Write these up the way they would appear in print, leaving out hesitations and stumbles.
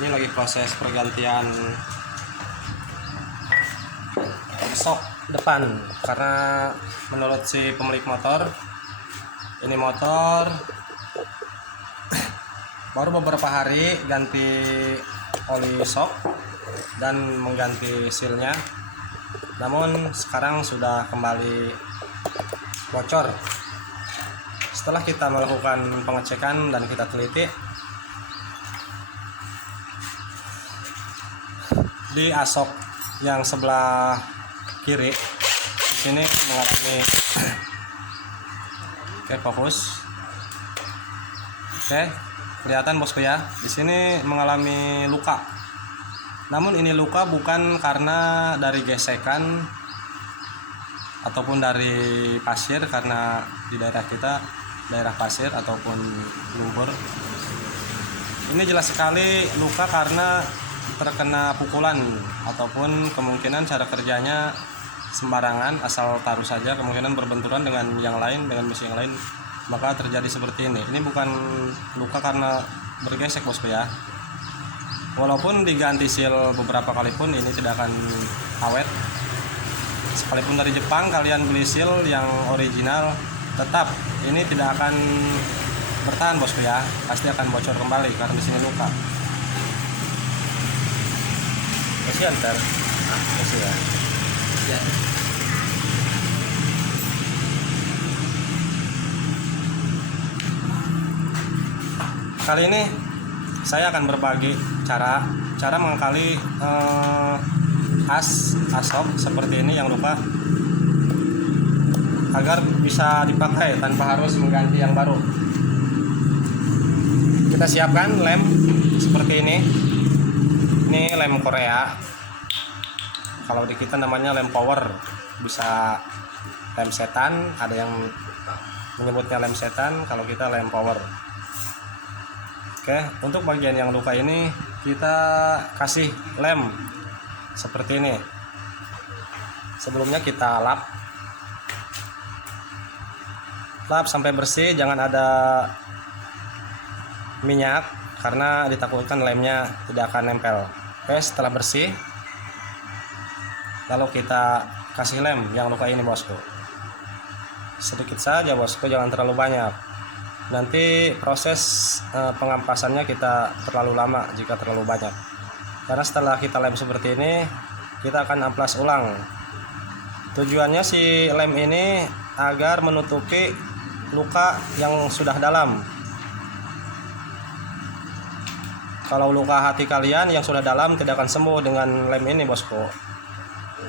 Ini lagi proses pergantian sok depan, karena menurut si pemilik motor, ini motor baru beberapa hari ganti oli sok dan mengganti sealnya, namun sekarang sudah kembali bocor. Setelah kita melakukan pengecekan dan kita teliti, di asok yang sebelah kiri di sini mengalami fokus. Kelihatan bosku ya, di sini mengalami luka. Namun ini luka bukan karena dari gesekan ataupun dari pasir, karena di daerah kita daerah pasir ataupun lumpur. Ini jelas sekali luka karena terkena pukulan, ataupun kemungkinan cara kerjanya sembarangan, asal taruh saja, kemungkinan berbenturan dengan yang lain, dengan mesin yang lain, maka terjadi seperti ini. Ini bukan luka karena bergesek bosku ya. Walaupun diganti seal beberapa kali pun ini tidak akan awet. Sekalipun dari Jepang kalian beli seal yang original, tetap ini tidak akan bertahan bosku ya, pasti akan bocor kembali karena di sini luka. Kasihan ntar, kasihan. Kali ini saya akan berbagi cara mengakali asok seperti ini yang luka, agar bisa dipakai tanpa harus mengganti yang baru. Kita siapkan lem seperti ini. Ini lem Korea, kalau di kita namanya lem power, bisa lem setan, ada yang menyebutnya lem setan, kalau kita lem power. Oke, untuk bagian yang luka ini kita kasih lem seperti ini. Sebelumnya kita lap sampai bersih, jangan ada minyak karena ditakutkan lemnya tidak akan nempel. Oke, setelah bersih, lalu kita kasih lem yang luka ini bosku. Sedikit saja bosku, jangan terlalu banyak. Nanti proses pengampasannya kita terlalu lama jika terlalu banyak. Karena setelah kita lem seperti ini, kita akan amplas ulang. Tujuannya si lem ini agar menutupi luka yang sudah dalam. Kalau luka hati kalian yang sudah dalam tidak akan sembuh dengan lem ini bosku.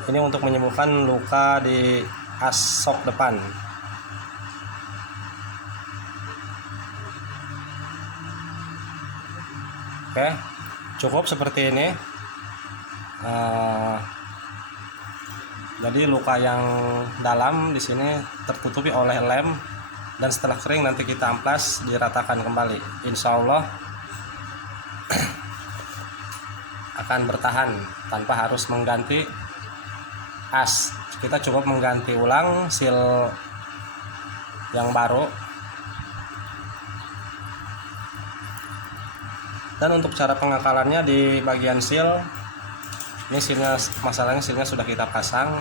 Ini untuk menyembuhkan luka di asok depan. Oke, cukup seperti ini. Jadi luka yang dalam di sini tertutupi oleh lem, dan setelah kering nanti kita amplas, diratakan kembali. Insya Allah akan bertahan tanpa harus mengganti as. Kita cukup mengganti ulang seal yang baru. Dan untuk cara pengakalannya di bagian seal, ini sealnya, masalahnya sealnya sudah kita pasang.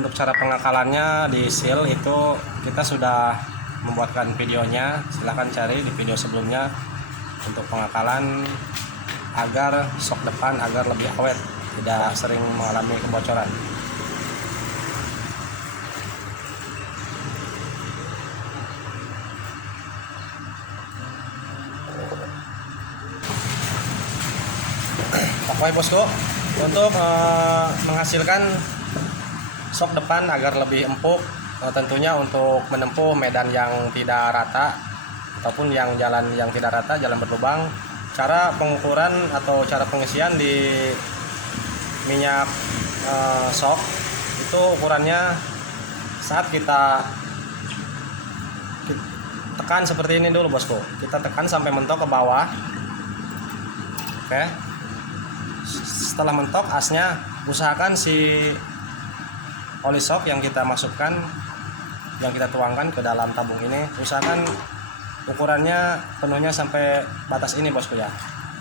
Untuk cara pengakalannya di seal itu kita sudah membuatkan videonya, silahkan cari di video sebelumnya untuk pengakalan agar sok depan agar lebih awet, tidak sering mengalami kebocoran. Oke bosku, untuk menghasilkan sok depan agar lebih empuk, tentunya untuk menempuh medan yang tidak rata ataupun yang jalan yang tidak rata, jalan berlubang, cara pengukuran atau cara pengisian di minyak sok itu ukurannya saat kita tekan seperti ini dulu bosku. Kita tekan sampai mentok ke bawah. Oke, setelah mentok asnya, usahakan si oli sok yang kita masukkan, yang kita tuangkan ke dalam tabung ini, usahakan ukurannya penuhnya sampai batas ini bosku ya,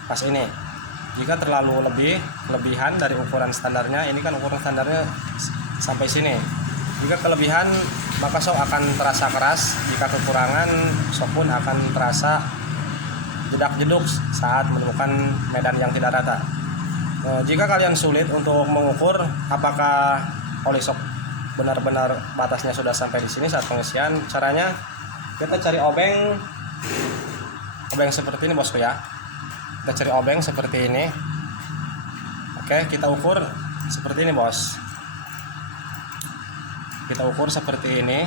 pas ini. Jika terlalu kelebihan dari ukuran standarnya, ini kan ukuran standarnya sampai sini. Jika kelebihan maka sok akan terasa keras, jika kekurangan sok pun akan terasa jedak-jeduk saat menemukan medan yang tidak rata. Jika kalian sulit untuk mengukur apakah oli sok benar-benar batasnya sudah sampai di sini saat pengisian, caranya kita cari obeng seperti ini bosku ya. Kita cari obeng seperti ini. Oke, kita ukur seperti ini bos. Kita ukur seperti ini.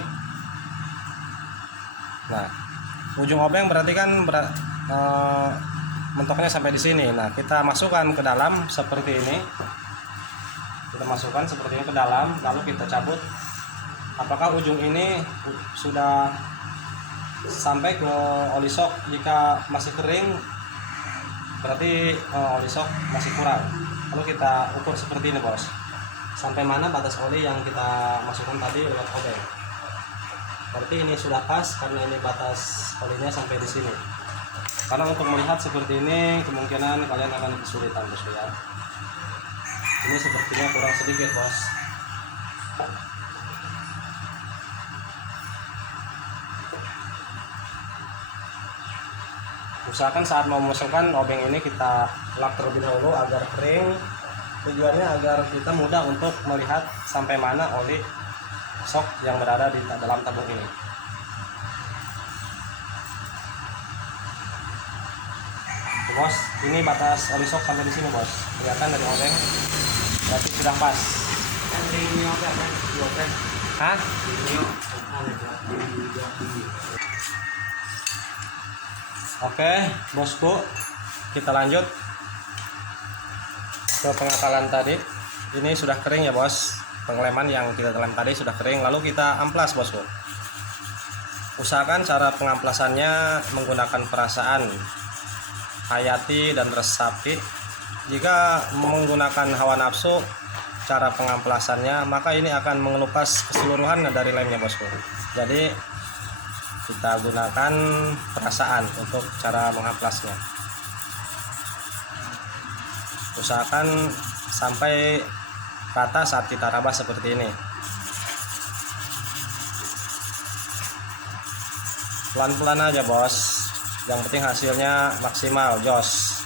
Nah, ujung obeng berarti kan mentoknya sampai di sini. Nah, kita masukkan ke dalam seperti ini. Kita masukkan seperti ini ke dalam, lalu kita cabut. Apakah ujung ini sudah sampai ke oli sok? Jika masih kering, berarti oli sok masih kurang. Lalu kita ukur seperti ini bos. Sampai mana batas oli yang kita masukkan tadi lewat obeng. Berarti ini sudah pas karena ini batas olinya sampai di sini. Karena untuk melihat seperti ini kemungkinan kalian akan kesulitan bosku ya. Ini sepertinya kurang sedikit bos. Usahakan saat mau memasukkan obeng ini kita lap terlebih dahulu agar kering. Tujuannya agar kita mudah untuk melihat sampai mana oli sok yang berada di dalam tabung ini. Bos, ini batas oli sok sampai di sini bos. Kelihatan dari obeng, berarti sudah pas. Hah? Oke, bosku, kita lanjut ke pengakalan tadi. Ini sudah kering ya bos. Pengeleman yang kita lem tadi sudah kering, lalu kita amplas bosku. Usahakan cara pengamplasannya menggunakan perasaan, hayati dan resapi. Jika menggunakan hawa nafsu cara pengamplasannya, maka ini akan mengelupas keseluruhan dari lemnya bosku. Jadi kita gunakan perasaan untuk cara mengamplasnya. Usahakan sampai rata saat kita rabah seperti ini. Pelan-pelan aja bos, yang penting hasilnya maksimal, jos.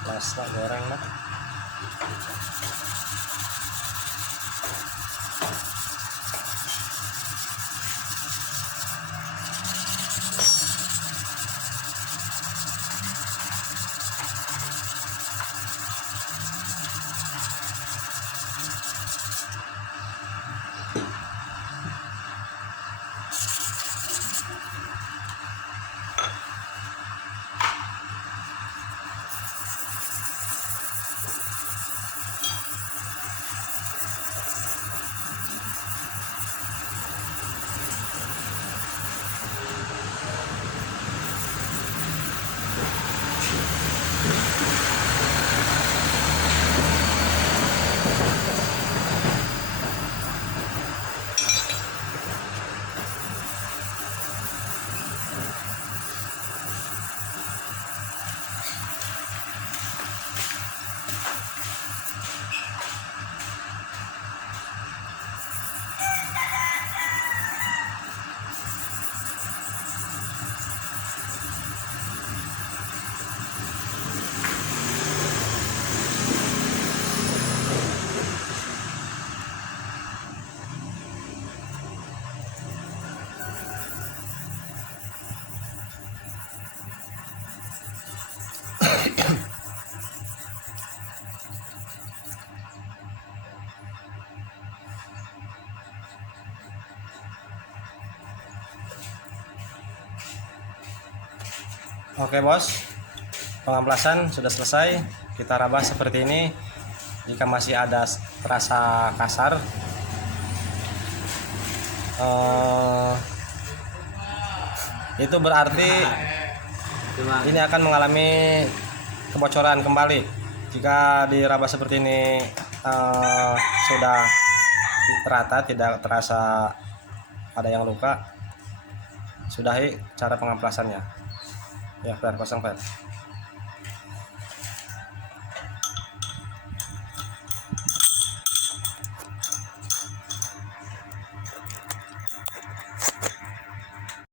Plasma goreng mah. Oke bos, pengamplasan sudah selesai. Kita raba seperti ini. Jika masih ada terasa kasar, itu berarti ini akan mengalami kebocoran kembali. Jika diraba seperti ini sudah rata, tidak terasa ada yang luka, sudahi cara pengamplasannya. Ya, Fer, pasang Fer.